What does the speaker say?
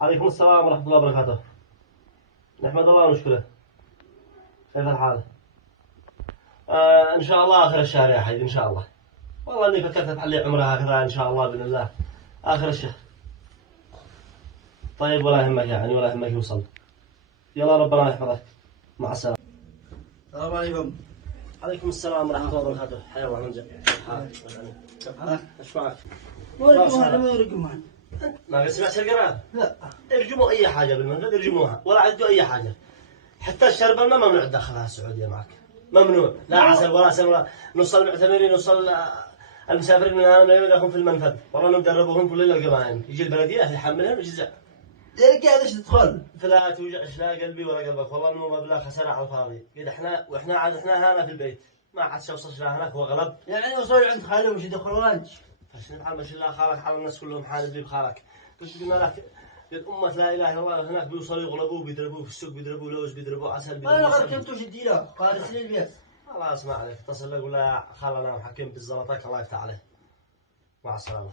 عليكم السلام ورحمة الله وبركاته. نحمد الله ونشكره. كيف الحال؟ إن شاء الله آخر الشهر يا حبيبي إن شاء الله. والله إني فكرت أتعلي عمرة هكذا إن شاء الله بإذن الله آخر الشهر. طيب ولا يهمك يعني ولا يهمك يوصل. يلا ربنا يحفظك. مع السلامة. السلام عليكم. عليكم السلام ورحمة الله وبركاته. حيا الله من جد. كيف حالك؟ ايش معك؟ ما يرقمون. ما قد سمعت القراءة؟ لا. ارجموا أي حاجة بالمنفذ ارجموها ولا عدوا أي حاجة. حتى الشرب الماء ممنوع تدخلها السعودية معك. ممنوع، لا عسل ولا سم ولا نص المعتمرين نص المسافرين من هنا يدخلون في المنفذ، والله ندربوهم كل القبائل، يجي البلدية يحملهم يجزع. ليك هذا ايش تدخل؟ فلا توجعش لا قلبي ولا قلبك، والله انه مبلغ خسارة على الفاضي، قد احنا عاد هنا في البيت، ما عاد وصلنا هناك وغلب. يعني وصلوا عند خالهم مش يدخلون. فاش نفعل مش الله خالك على الناس كلهم حالف لي بخالك. قلت قلنا لك قد أمة لا إله إلا الله هناك بيوصلوا يغلبوه بيضربوه في السوق بيضربوه لوز بيضربوه عسل انا بيضربوه غرقت وش الديره قال لي البيت. الله اسمع عليك اتصل لك ولا خلنا محكم بالزلطة الله يفتح عليه. مع السلامة.